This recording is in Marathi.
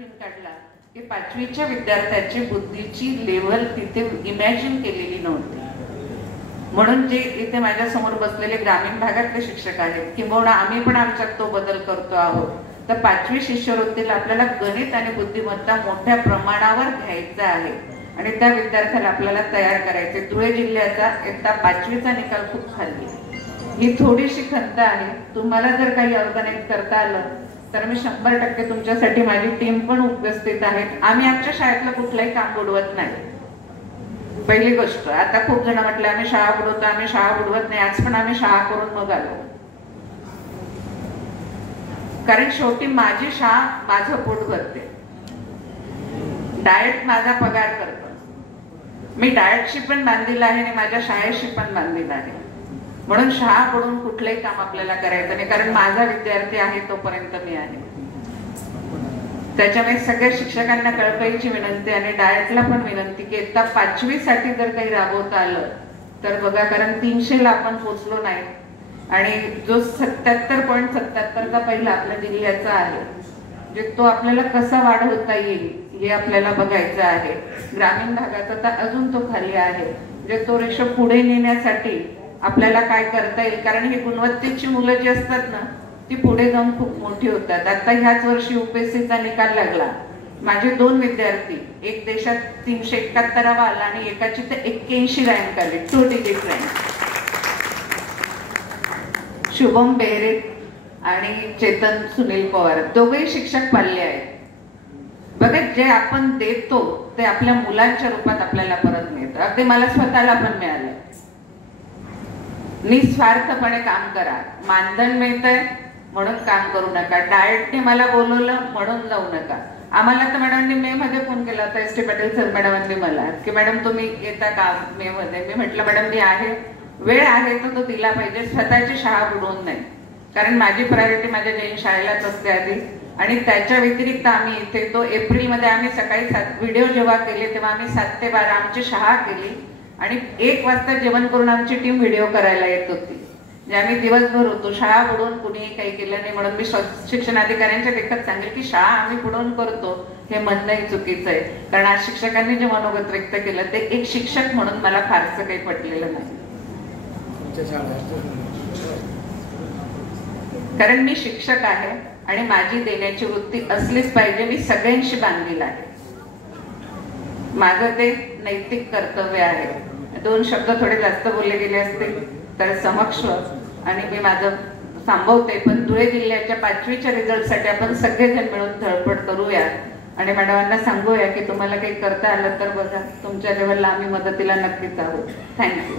काढला की 5वीच्या विद्यार्थ्याची बुद्धीची लेवल तिथे इमॅजिन केलेली नव्हती. म्हणून जे इथे माझ्या समोर बसलेले ग्रामीण भागातले शिक्षक आहेत किंवा आम्ही पण आमच्यात तो बदल करतो आहोत, तर 5वी शिष्यवृत्तीला आपल्याला गणित आणि बुद्धिमत्ता मोठ्या प्रमाणावर घ्यायचा आहे आणि त्या विद्यार्थ्याला आपल्याला तयार करायचे. धुळे जिल्ह्याचा इयत्ता 5वीचा निकाल खूप खाली, ही थोडीशी खंत आहे. तुम्हाला जर काही ऑर्गनाईज करता आलं तर मी 100% तुमच्यासाठी, माझी टीम पण उपस्थित आहे. आम्ही आमच्या शाळेतलं कुठलंही काम बुडवत नाही. पहिली गोष्ट, आता खूप जण म्हटले आम्ही शाळा बुडवतो, आम्ही शाळा बुडवत नाही. आज पण आम्ही शाळा करून मग आलो, कारण शेवटी माझी शाळा माझं पोट भरते, डाएट माझा पगार करतो. मी डाएटशी पण बांधील आहे आणि माझ्या शाळेशी पण बांधील आहे. म्हणून शाळा पडून कुठलंही काम आपल्याला करायचं नाही, कारण माझा विद्यार्थी आहे तोपर्यंत मी आहे. त्याच्यामुळे सगळ्या शिक्षकांना कळकळीची विनंती आणि डाएटला पण विनंती की इयत्ता 5वी साठी जर काही राबवता आलं तर बघा, कारण 300 ला आपण पोचलो नाही आणि जो 77.77 पहिला आपल्या जिल्ह्याचा आहे, जे तो आपल्याला कसा वाढवता येईल हे आपल्याला बघायचं आहे. ग्रामीण भागाचा तर अजून तो खाली आहे, जे तो रेशो पुढे नेण्यासाठी आपल्याला काय करता येईल. कारण ही गुणवत्तेची मुलं जी असतात ना, ती पुढे जाऊन खूप मोठी होतात. आता ह्याच वर्षी UPSCचा निकाल लागला. माझे 2 विद्यार्थी, एक देशात 371वा आला आणि एकाची तर 81 रँक आली, 2 डिजिट रँक. शुभम बेहरे आणि चेतन सुनील पवार, दोघेही शिक्षक पाल्य आहेत. बघा, जे आपण देतो ते आपल्या मुलांच्या रूपात आपल्याला परत मिळतं. अगदी मला स्वतःला पण मिळालं. निस्वार्थपणे काम करा. मानधन मिळतंय म्हणून काम करू नका. डाएटने मला बोलवलं म्हणून जाऊ नका. आम्हाला तर मॅडमनी मे मध्ये फोन केला होता, SD पाटील सर मॅडमांनी मला, की मॅडम तुम्ही येता का मे मध्ये. मी म्हटलं मॅडम मी आहे, वेळ आहे तर तो दिला पाहिजे, स्वतःची शाळा बुडवून नाही. कारण माझी प्रायोरिटी माझ्या जैन शाळेलाच असते आधी, आणि त्याच्या व्यतिरिक्त आम्ही इथे तो एप्रिलमध्ये आम्ही सकाळी 7 व्हिडिओ जेव्हा केले तेव्हा आम्ही 7 ते 12 आमची शाळा केली आणि 1 वाजता जेवण करून आमची टीम व्हिडिओ करायला येत होती. आम्ही दिवसभर होतो. शाळा बुडवून कुणीही काही केलं नाही. म्हणून मी शिक्षण अधिकाऱ्यांच्या देखत सांगेल की शाळा आम्ही बुडवून करतो हे म्हणणंही चुकीचं आहे. कारण आज शिक्षकांनी जे मनोगत व्यक्त केलं ते एक शिक्षक म्हणून मला फारसं काही पटलेलं नाही. कारण मी शिक्षक आहे आणि माझी देण्याची वृत्ती असलीच पाहिजे. मी सगळ्यांशी बांधील आहे. माझं ते नैतिक कर्तव्य आहे. 2 शब्द थोडे जास्त बोलले गेले असते तर समक्ष आणि मी माझं थांबवते. पण धुळे जिल्ह्याच्या 5वीच्या रिझल्टसाठी आपण सगळेजण मिळून धडपड करूया आणि मॅडमांना सांगूया की तुम्हाला काही करता आलं तर बघा, तुमच्या लेवलला आम्ही मदतीला नक्कीच आहोत. थँक्यू.